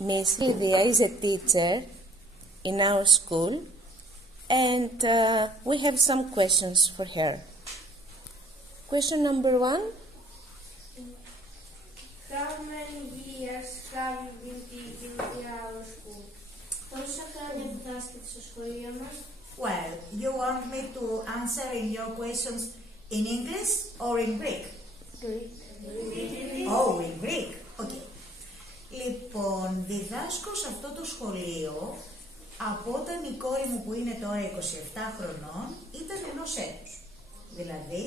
Miss Livia is a teacher in our school, and we have some questions for her. Question number 1. How many years have you been teaching in our school? Πόσα χρόνια διδάσκετε στο σχολείο μας? Well, you want me to answer in your questions in English or in Greek? Greek. Oh, in Greek. Okay. Λοιπόν, διδάσκω σε αυτό το σχολείο από όταν η κόρη μου που είναι τώρα 27 χρονών ήταν ενός έτους. Δηλαδή,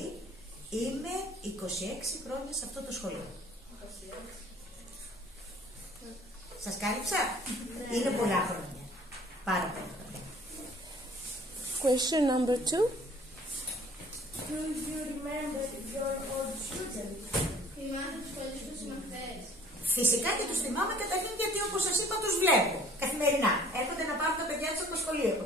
είμαι 26 χρόνια σε αυτό το σχολείο. Σας κάλυψα? Είναι πολλά χρόνια. Πάρα πολλά χρόνια. Question number 2. Do you remember your old students? Θυμάστε τους παλιούς τους συμμαθητές? Φυσικά και τους θυμάμαι καταρχήν γιατί όπως σας είπα τους βλέπω καθημερινά. Έρχονται να πάρουν τα παιδιά τους από το σχολείο.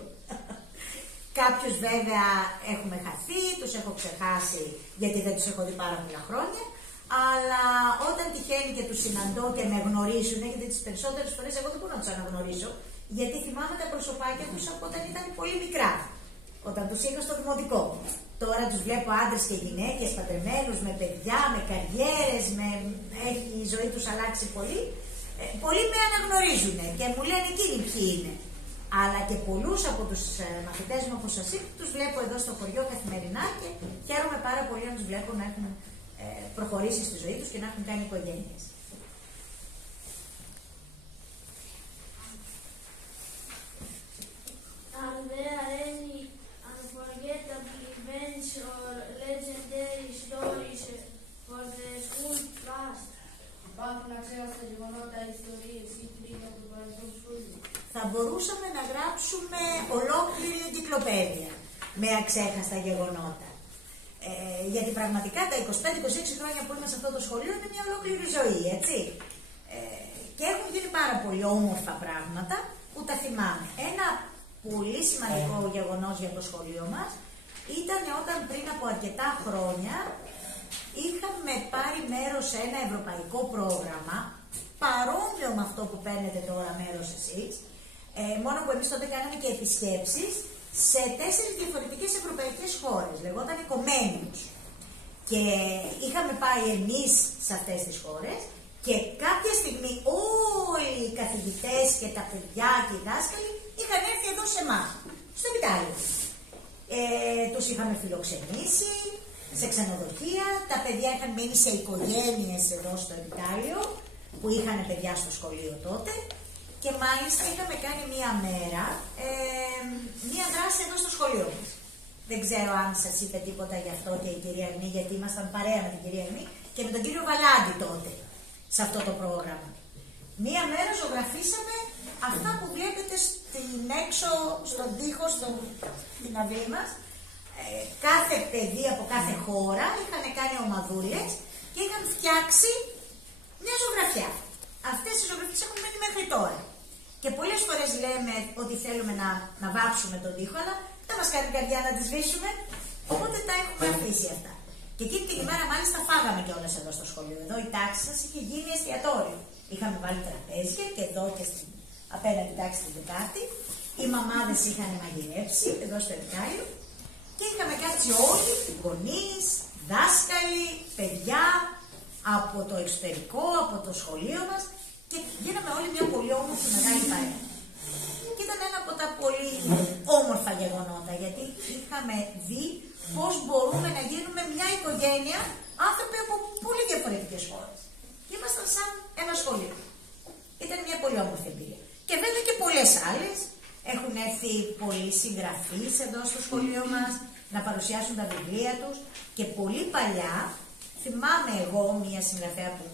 Κάποιους βέβαια έχουμε χαθεί, τους έχω ξεχάσει γιατί δεν τους έχω δει πάρα πολλά χρόνια. Αλλά όταν τυχαίνει και τους συναντώ και με γνωρίζουν, γιατί τις περισσότερες φορές εγώ δεν μπορώ να τους αναγνωρίσω, γιατί θυμάμαι τα προσωπάκια τους από όταν ήταν πολύ μικρά, όταν τους είχα στο δημοτικό. Τώρα τους βλέπω άντρες και γυναίκες, παντρεμένους, με παιδιά, με καριέρες, έχει η ζωή τους αλλάξει πολύ. Πολλοί με αναγνωρίζουν και μου λένε εκείνοι ποιοι είναι. Αλλά και πολλούς από τους μαθητές μου, όπως σας είπα, τους βλέπω εδώ στο χωριό καθημερινά και χαίρομαι πάρα πολύ να τους βλέπω να έχουν προχωρήσει στη ζωή τους και να έχουν κάνει οικογένειες. Are there any unforgettable events or legendary stories for the school past? Υπάρχουν αξέχαστα γεγονότα, ιστορίες ή τρίγα του παρελθόν σχολείου? Θα μπορούσαμε να γράψουμε ολόκληρη εγκυκλοπαίδεια με αξέχαστα γεγονότα. Γιατί πραγματικά τα 25-26 χρόνια που είμαι σε αυτό το σχολείο είναι μια ολόκληρη ζωή, έτσι. Και έχουν γίνει πάρα πολύ όμορφα πράγματα που τα θυμάμαι. Ένα πολύ σημαντικό γεγονός για το σχολείο μας ήταν όταν πριν από αρκετά χρόνια είχαμε πάρει μέρος σε ένα ευρωπαϊκό πρόγραμμα παρόμοιο με αυτό που παίρνετε τώρα μέρος εσείς, μόνο που εμείς τότε κάναμε και επισκέψεις σε 4 διαφορετικές ευρωπαϊκές χώρες, λεγόταν Comenius. Και είχαμε πάει εμείς σε αυτές τις χώρες και κάποια στιγμή όλοι οι καθηγητές και τα παιδιά και οι δάσκαλοι είχαν έρθει εδώ σε εμάς, στο Βιτάλιο. Τους είχαμε φιλοξενήσει σε ξενοδοχεία, τα παιδιά είχαν μείνει σε οικογένειες εδώ στο Βιτάλιο που είχαν παιδιά στο σχολείο τότε. Και μάλιστα είχαμε κάνει μία μέρα, μία δράση εδώ στο σχολείο μας. Δεν ξέρω αν σας είπε τίποτα γι' αυτό και η κυρία Ερμή, γιατί ήμασταν παρέα με την κυρία Ερμή και με τον κύριο Βαλάντη τότε, σε αυτό το πρόγραμμα. Μία μέρα ζωγραφίσαμε αυτά που βλέπετε στην έξω, στον τοίχο, στην αυλή μας. Κάθε παιδί από κάθε χώρα είχαν κάνει ομαδούλες και είχαν φτιάξει μια ζωγραφιά. Αυτές οι ζωγραφίες έχουν μείνει μέχρι τώρα. Και πολλές φορές λέμε ότι θέλουμε να βάψουμε τον τοίχο, αλλά δεν μας κάνει καρδιά να τις σβήσουμε, οπότε τα έχουμε αφήσει αυτά. Και εκείνη την ημέρα μάλιστα φάγαμε κιόλας εδώ στο σχολείο. Εδώ η τάξη σας είχε γίνει εστιατόριο. Είχαμε βάλει τραπέζια και εδώ και στην απέναντι τάξη την Τετάρτη. Οι μαμάδες είχαν μαγειρέψει εδώ στο Ερτάριο και είχαμε κάτσει όλοι, γονείς, δάσκαλοι, παιδιά από το εξωτερικό, από το σχολείο μας και γίναμε όλοι μια πολύ όμορφη μεγάλη παρέα. Και ήταν ένα από τα πολύ όμορφα γεγονότα, γιατί είχαμε δει πώς μπορούμε να γίνουμε μια οικογένεια, άνθρωποι από πολύ διαφορετικές χώρες. Και ήμασταν σαν ένα σχολείο. Ήταν μια πολύ όμορφη εμπειρία. Και βέβαια και πολλές άλλες. Έχουν έρθει πολλοί συγγραφείς εδώ στο σχολείο μας να παρουσιάσουν τα βιβλία τους και πολύ παλιά θυμάμαι εγώ μια συγγραφέα που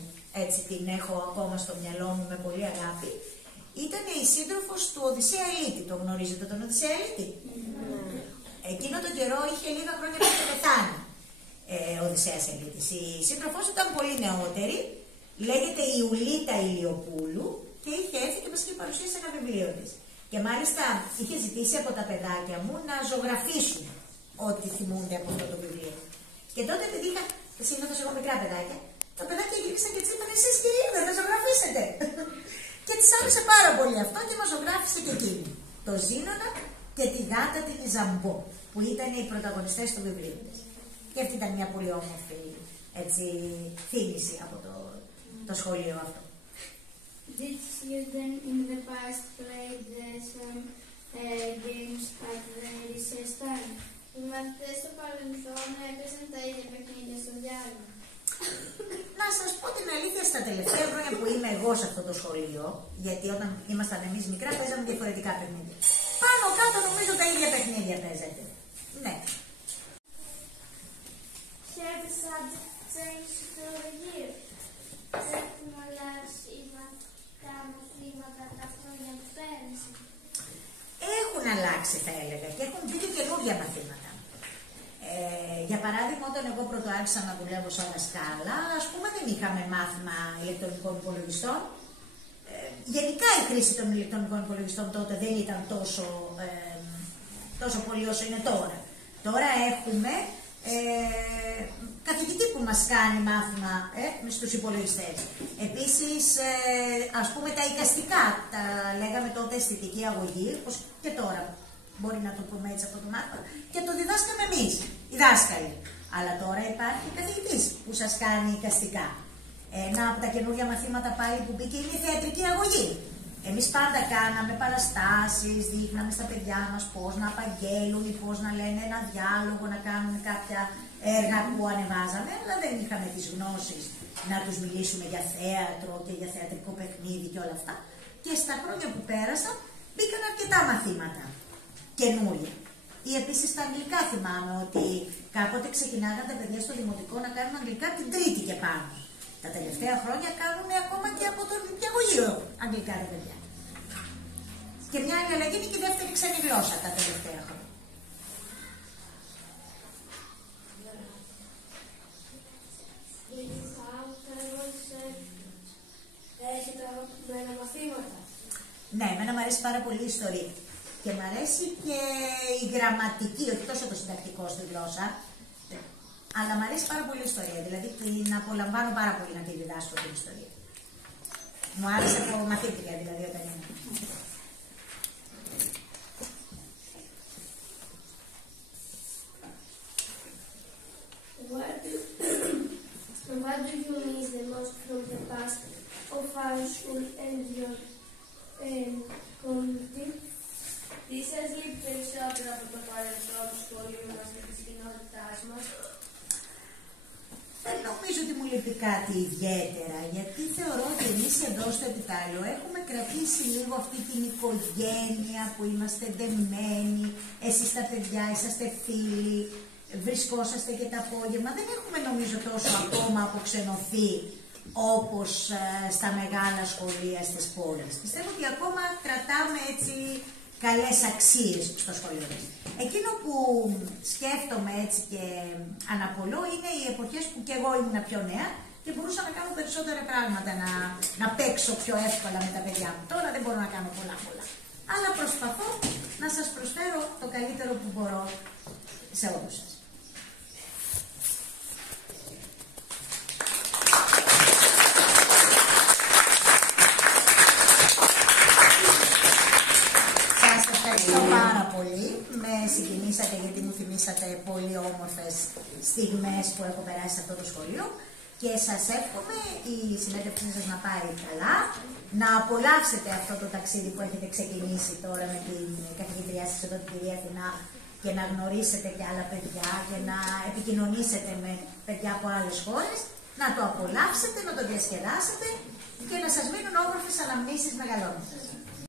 έτσι την έχω ακόμα στο μυαλό μου με πολύ αγάπη. Ήταν η σύντροφος του Οδυσσέα Ελίτη. Το γνωρίζετε τον Οδυσσέα Ελίτη? Εκείνο τον καιρό είχε λίγα χρόνια πριν πεθάνει ο Οδυσσέας Ελίτης. Η σύντροφός ήταν πολύ νεότερη, λέγεται Ιουλίτα Ηλιοπούλου και είχε έρθει και μας είχε παρουσίασει ένα βιβλίο της. Και μάλιστα είχε ζητήσει από τα παιδάκια μου να ζωγραφίσουν ό,τι θυμούνται από αυτό το βιβλίο. Και τότε επειδή είχα συνήθως εγώ μικρά παιδάκια, τα παιδάκια γύρισαν και της είπαν: εσείς κυρία δεν θα ζωγραφίσετε? Και της άρεσε πάρα πολύ αυτό και μας ζωγράφησε και εκείνη. Το Ζήνονα και τη γάτα την Ιζαμπό, που ήταν οι πρωταγωνιστές του βιβλίου της. Και αυτή ήταν μια πολύ όμορφη θύμηση από το σχολείο αυτό. Did children in the past play some games at the recess time? Οι μαθητές στο παρελθόν έπαιζαν τα ίδια παιχνίδια στο διάλειμμα. Να σας πω την αλήθεια, στα τελευταία χρόνια που είμαι εγώ σε αυτό το σχολείο, γιατί όταν ήμασταν εμείς μικρά παίζαμε διαφορετικά παιχνίδια. Πάνω κάτω νομίζω τα ίδια παιχνίδια παίζατε. Ναι. Have the subject changed through the years? Έχουν αλλάξει τα μαθήματα τα χρόνια που πέρασαν? Έχουν αλλάξει, θα έλεγα, και έχουν μπει και καινούργια μαθήματα. Για παράδειγμα, όταν εγώ πρώτο άρχισα να δουλεύω σαν δασκάλα, ας πούμε, δεν είχαμε μάθημα ηλεκτρονικών υπολογιστών. Γενικά η χρήση των ηλεκτρονικών υπολογιστών τότε δεν ήταν τόσο πολύ όσο είναι τώρα. Τώρα έχουμε καθηγητή που μας κάνει μάθημα στους υπολογιστές. Επίσης, ας πούμε, τα εικαστικά, τα λέγαμε τότε αισθητική αγωγή, όπως και τώρα μπορεί να το πούμε έτσι αυτό το μάθημα, και το διδάσκαμε εμείς, οι δάσκαλοι. Αλλά τώρα υπάρχει καθηγητής που σας κάνει εικαστικά. Ένα από τα καινούργια μαθήματα πάλι που μπήκε είναι η θεατρική αγωγή. Εμείς πάντα κάναμε παραστάσεις, δείχναμε στα παιδιά μας πώς να απαγγέλουν ή πώς να λένε ένα διάλογο, να κάνουν κάποια έργα που ανεβάζαμε, αλλά δεν είχαμε τις γνώσεις να τους μιλήσουμε για θέατρο και για θεατρικό παιχνίδι και όλα αυτά. Και στα χρόνια που πέρασαν μπήκαν αρκετά μαθήματα καινούρια. Ή επίσης τα αγγλικά, θυμάμαι ότι κάποτε ξεκινάγαν τα παιδιά στο δημοτικό να κάνουν αγγλικά την Τρίτη και πάνω. Τα τελευταία χρόνια κάνουν ακόμα και από το νηπιαγωγείο αγγλικά τα παιδιά. Και μια άλλη αλλαγή είναι και η δεύτερη ξένη γλώσσα τα τελευταία χρόνια. Έχετε αγαπημένα μαθήματα? Ναι, εμένα μου αρέσει πάρα πολύ η ιστορία. Και μου αρέσει και η γραμματική, όχι τόσο το συντακτικό στη γλώσσα, αλλά μου αρέσει πάρα πολύ η ιστορία. Δηλαδή την απολαμβάνω πάρα πολύ να τη διδάσκω την ιστορία. Μου άρεσε από μαθήτρια δηλαδή όταν ήμουν. What do you miss the most from the past of our school and your community? Τι σας λείπει περισσότερο από το παρελθόν του σχολείου μας και της κοινότητάς μας? Δεν νομίζω ότι μου λείπει κάτι ιδιαίτερα, γιατί θεωρώ ότι εμείς εδώ στο Επιτάλιο έχουμε κρατήσει λίγο αυτή την οικογένεια που είμαστε δεμένοι, εσείς τα παιδιά, είσαστε φίλοι, βρισκόσαστε και τα απόγευμα. Δεν έχουμε νομίζω τόσο ακόμα αποξενωθεί όπως στα μεγάλα σχολεία στις πόλεις. Πιστεύω ότι ακόμα κρατάμε έτσι καλές αξίες στο σχολείο μας. Εκείνο που σκέφτομαι έτσι και αναπολώ είναι οι εποχές που και εγώ ήμουν πιο νέα και μπορούσα να κάνω περισσότερα πράγματα, να παίξω πιο εύκολα με τα παιδιά μου. Τώρα δεν μπορώ να κάνω πολλά. Αλλά προσπαθώ να σας προσφέρω το καλύτερο που μπορώ σε όλους σας. Συγκινήσατε γιατί μου θυμήσατε πολύ όμορφες στιγμές που έχω περάσει σε αυτό το σχολείο και σας εύχομαι η συνέντευξή σας να πάει καλά, να απολαύσετε αυτό το ταξίδι που έχετε ξεκινήσει τώρα με την καθηγητριά σας εδώ, την κυρία Αθηνά, και να γνωρίσετε και άλλα παιδιά και να επικοινωνήσετε με παιδιά από άλλες χώρες, να το απολαύσετε, να το διασκεδάσετε και να σας μείνουν όμορφες αναμνήσεις μεγαλώνοντας.